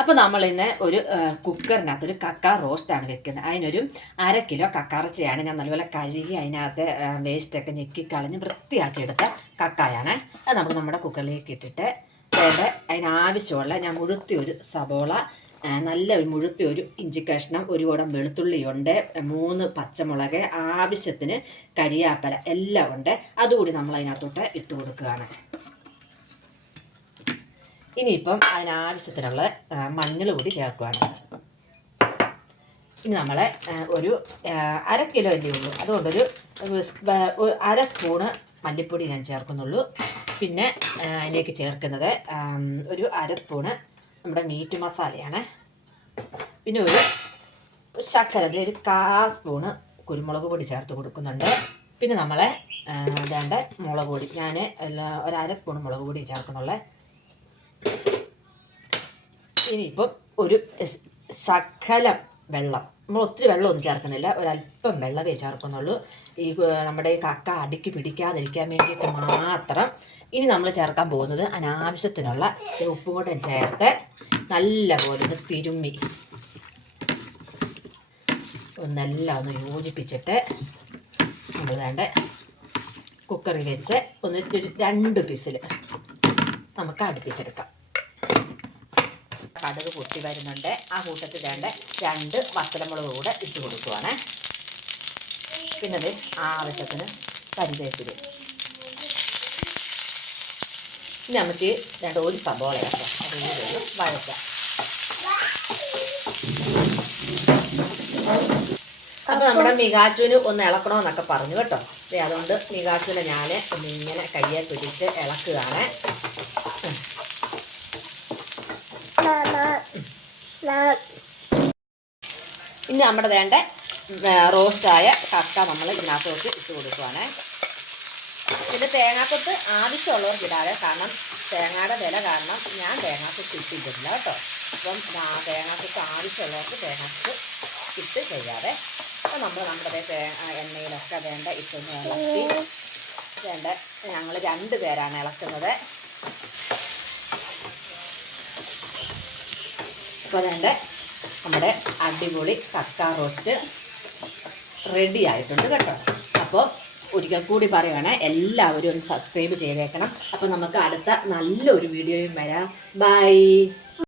അപ്പോൾ നമ്മൾ ഇന്ന് ഒരു കുക്കറിനകത്തൊരു കക്ക റോസ്റ്റാണ് വെക്കുന്നത്. അതിനൊരു 1/2 കിലോ കക്കറച്ചിയാണ് ഞാൻ നല്ലപോലെ കഴുകി അതിനകത്ത് വേസ്റ്റൊക്കെ ഞെക്കിക്കളഞ്ഞ് വൃത്തിയാക്കിയെടുത്ത കക്കായാണ്. അത് നമുക്ക് നമ്മുടെ കുക്കറിലേക്ക് ഇട്ടിട്ട് അതിനാവശ്യമുള്ള ഞാൻ മുഴുത്തി ഒരു സബോള, നല്ല ഒരു മുഴുത്തി ഒരു ഇഞ്ചി കഷ്ണം, ഒരു കുടം വെളുത്തുള്ളിയുണ്ട്, 3 പച്ചമുളക്, ആവശ്യത്തിന് കരിയാപ്പല എല്ലാം ഉണ്ട്. അതുകൂടി നമ്മൾ അതിനകത്തോട്ട് ഇട്ട് കൊടുക്കുകയാണ്. ഇനിയിപ്പം അതിനാവശ്യത്തിനുള്ള മഞ്ഞൾ കൂടി ചേർക്കുകയാണ്. ഇനി നമ്മൾ ഒരു 1/2 കിലോ അല്ലേ ഉള്ളൂ, അതുകൊണ്ടൊരു 1/2 സ്പൂണ് മല്ലിപ്പൊടി ഞാൻ ചേർക്കുന്നുള്ളൂ. പിന്നെ അതിലേക്ക് ചേർക്കുന്നത് ഒരു 1/2 സ്പൂണ് നമ്മുടെ മീറ്റ് മസാലയാണ്. പിന്നെ ഒരു ശക്കലത്തിൽ ഒരു 1/4 സ്പൂണ് കുരുമുളക് പൊടി ചേർത്ത് കൊടുക്കുന്നുണ്ട്. പിന്നെ നമ്മൾ വേണ്ട മുളക് പൊടി ഞാൻ ഒരു 1/2 സ്പൂൺ മുളക് പൊടി ചേർക്കുന്നുള്ളൂ. ഇനിയിപ്പം ഒരു ശകലം വെള്ളം, നമ്മൾ ഒത്തിരി വെള്ളമൊന്നും ചേർക്കുന്നില്ല, ഒരല്പം വെള്ളമേ ചേർക്കുന്നുള്ളൂ. ഈ നമ്മുടെ ഈ കക്ക അടുക്കി പിടിക്കാതിരിക്കാൻ വേണ്ടിയിട്ട് മാത്രം. ഇനി നമ്മൾ ചേർക്കാൻ പോകുന്നത് അനാവശ്യത്തിനുള്ള ഉപ്പും കൂടെ ചേർത്ത് നല്ലപോലെ ഒന്ന് തിരുമ്മി ഒന്നെല്ലാം ഒന്ന് യോജിപ്പിച്ചിട്ട് നമ്മൾ വേണ്ട കുക്കറിൽ വെച്ച് ഒന്ന് 2 വിസിൽ നമുക്ക് അടുപ്പിച്ചെടുക്കാം. കടുക് പൊട്ടി വരുന്നുണ്ട്. ആ കൂട്ടത്തിൽ വേണ്ട 2 വത്തലമുളക് കൂടെ ഇട്ട് കൊടുക്കുവാണ്. പിന്നെ അത് ആവശ്യത്തിന് കരിവേപ്പില. ഇനി നമുക്ക് ഒരു സബോള ചേർക്കാം. അതുകൂടെ വഴറ്റാം. അപ്പോൾ നമ്മുടെ മികാച്ചുവിന് ഒന്ന് ഇളക്കണമെന്നൊക്കെ പറഞ്ഞു കേട്ടോ. അതുകൊണ്ട് മികാച്ചുവിനെ ഞാൻ ഒന്നിങ്ങനെ കയ്യെ പിടിച്ച് ഇളക്കുകയാണ്. ഇനി നമ്മുടെ വേണ്ട റോസ്റ്റായ കക്ക നമ്മൾ ഇതിനകത്തോട്ട് ഇട്ട് കൊടുക്കുവാണ്. പിന്നെ തേങ്ങാക്കൊത്ത് ആവശ്യമുള്ളവർക്ക് ഇടാതെ, കാരണം തേങ്ങയുടെ വില കാരണം ഞാൻ തേങ്ങാക്കൊത്ത് ഇട്ടിട്ടില്ല കേട്ടോ. അപ്പം തേങ്ങാക്കൊത്ത് ആവശ്യമുള്ളവർക്ക് തേങ്ങാക്കൊത്ത് ഇട്ട് ചെയ്യാതെ. അപ്പം നമ്മൾ നമ്മുടെ എണ്ണയിലൊക്കെ വേണ്ട ഇട്ടൊന്ന് ഇളക്കി വേണ്ട. ഞങ്ങൾ 2 പേരാണ് ഇളക്കുന്നത്. അപ്പോൾ വേണ്ട നമ്മുടെ അടിപൊളി കക്ക റോസ്റ്റ് റെഡി ആയിട്ടുണ്ട് കേട്ടോ. അപ്പോൾ ഒരിക്കൽ കൂടി പറയുകയാണ്, എല്ലാവരും ഒന്ന് സബ്സ്ക്രൈബ് ചെയ്തേക്കണം. അപ്പോൾ നമുക്ക് അടുത്ത നല്ലൊരു വീഡിയോയും വരാം. ബൈ.